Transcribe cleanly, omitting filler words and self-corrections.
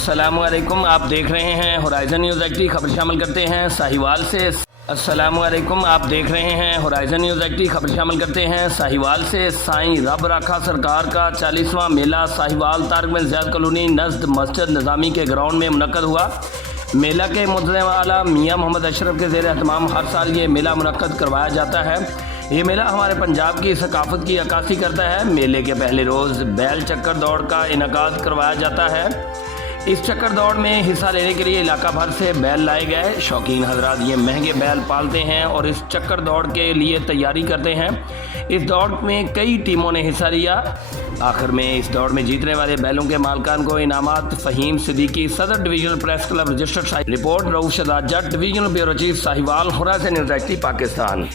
अस्सलामुअलैकुम, आप देख रहे हैं होराइज़न न्यूज़ एक्टी। खबर शामिल करते हैं साहिवाल से। अस्सलामुअलैकुम, आप देख रहे हैं होराइज़न न्यूज़ एक्टी। खबर शामिल करते हैं साहिवाल से। साईं रब राखा सरकार का 40वां मेला साहिवाल तारक में ज़ैद कॉलोनी नज़द मस्जिद निज़ामी के ग्राउंड में मुनक्कद हुआ। मेला के मुंतज़िम आला मियाँ मोहम्मद अशरफ के ज़ेर एहतमाम हर साल ये मेला मुनक्कद करवाया जाता है। ये मेला हमारे पंजाब की सकाफ़त की अक्कासी करता है। मेले के पहले रोज़ बैल चक्कर दौड़ का इनेकाद करवाया जाता है। इस चक्कर दौड़ में हिस्सा लेने के लिए इलाका भर से बैल लाए गए। शौकीन हजरात ये महंगे बैल पालते हैं और इस चक्कर दौड़ के लिए तैयारी करते हैं। इस दौड़ में कई टीमों ने हिस्सा लिया। आखिर में इस दौड़ में जीतने वाले बैलों के मालकान को इनामात। फ़हीम सिद्दीकी, सदर divisional press club registered. Report Rauf Shahzad Jatt, divisional bureau chief Sahiwal, horizon news एक्टी, पाकिस्तान।